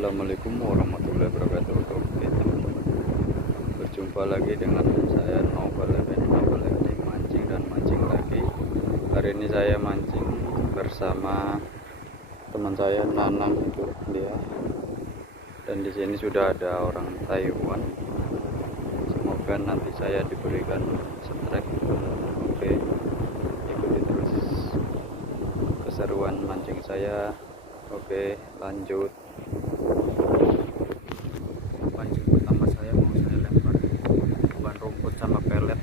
Assalamualaikum warahmatullahi wabarakatuh. Oke teman-teman, berjumpa lagi dengan saya Novel lagi mancing dan mancing lagi. Hari ini saya mancing bersama teman saya Nanang, itu dia. Dan di sini sudah ada orang Taiwan. Semoga nanti saya diberikan strike. Oke, ikuti terus keseruan mancing saya. Oke, lanjut. Pancing pertama saya mau saya lempar ban rumput sama pelet.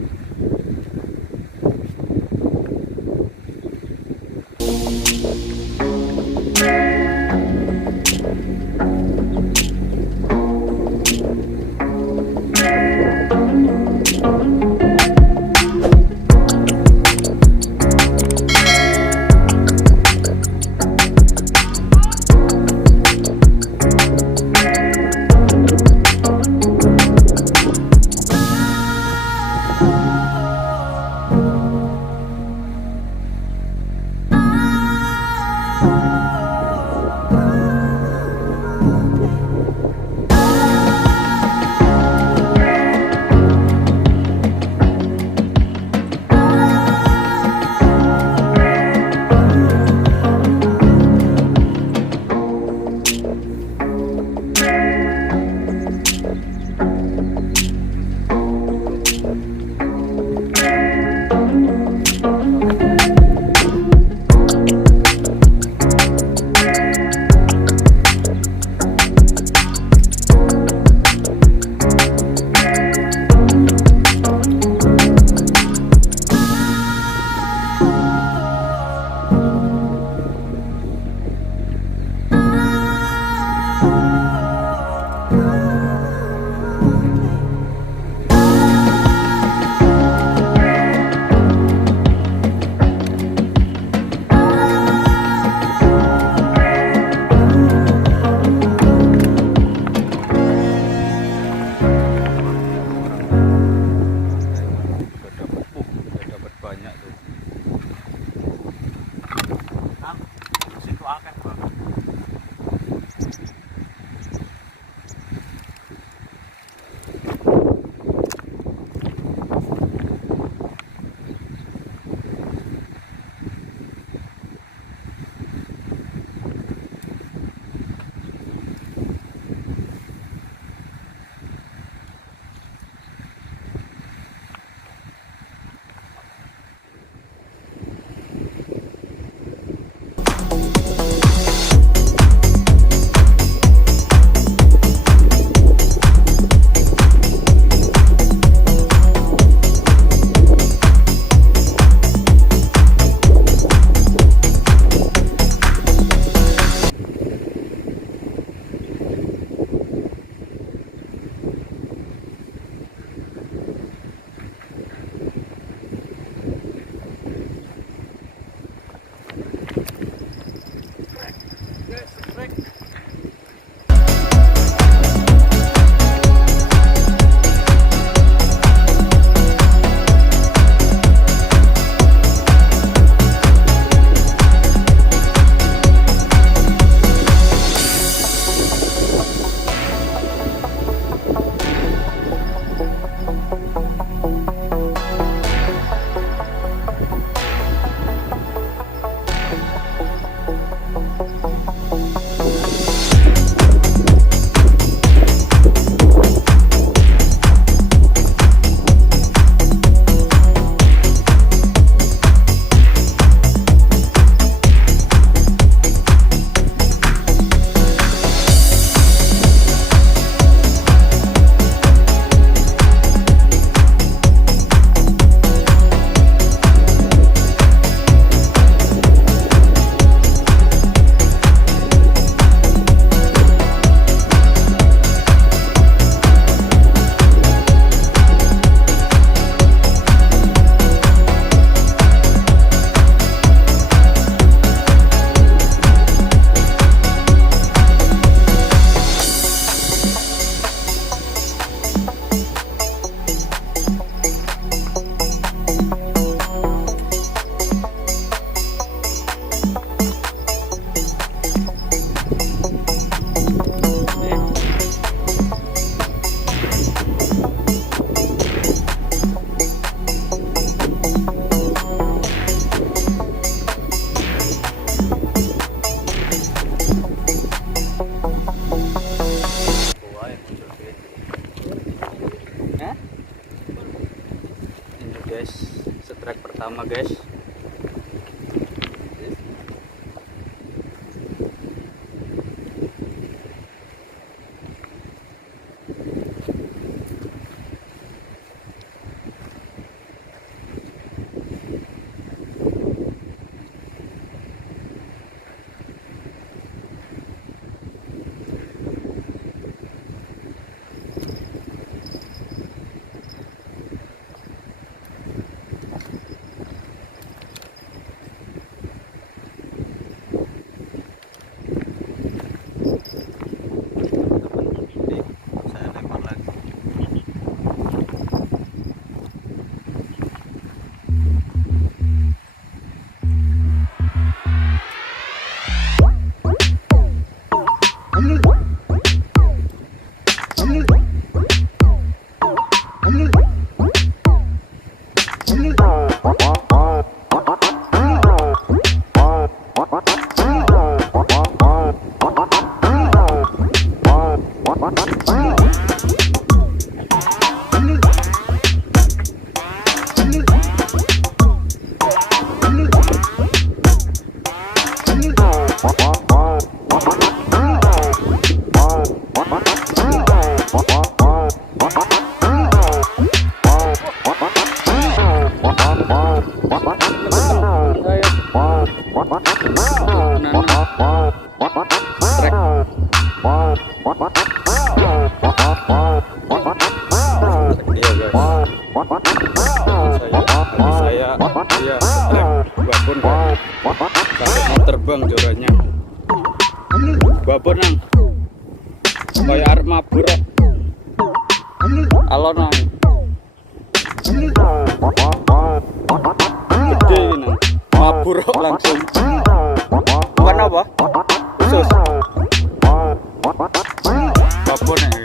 strike pertama guys. Babon kan sampai mau terbang jorannya. Babon nang kaya arep mabur alon nang gede nang mabur langsung. Bukan apa khusus babon nih.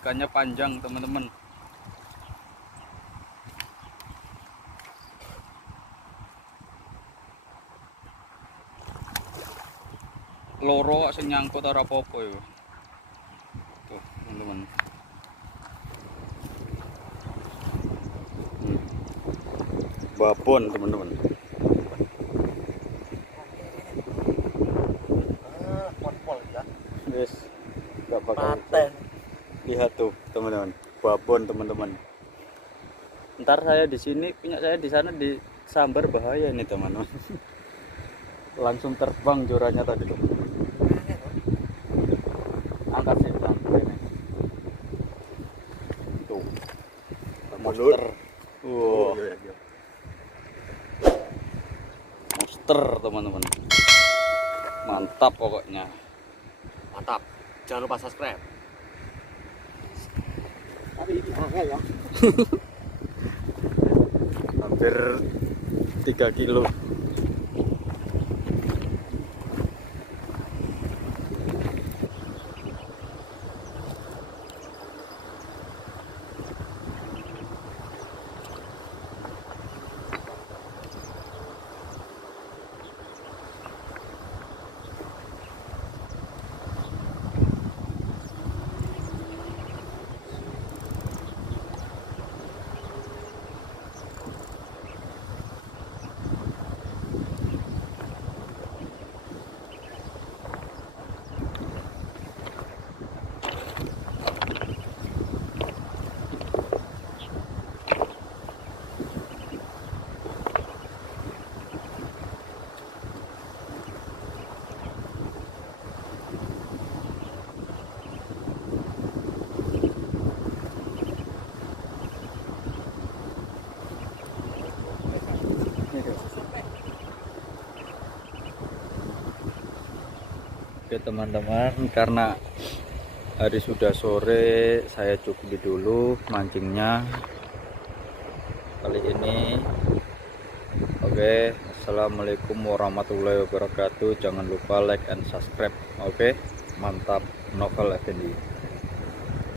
Ikannya panjang teman-teman. Loro sing nyangkut ora apa-apa ya. Tuh, teman-teman. Babon, teman-teman. Yes. Enggak bakal paten. Lihat tuh, teman-teman. Babon, teman-teman. Ntar saya di sini, punya saya di sana di sambar bahaya nih, teman-teman. Langsung terbang jorannya tadi tuh. Angkat sih ini. Tuh. Monster. Wow. Monster, teman-teman. Mantap pokoknya. Mantap. Jangan lupa subscribe. Tapi ini ya. Hampir 3 kilo. Oke teman-teman, karena hari sudah sore, saya cukupi dulu mancingnya kali ini. Oke, assalamualaikum warahmatullahi wabarakatuh. Jangan lupa like and subscribe. Oke, mantap. Novel Effendi.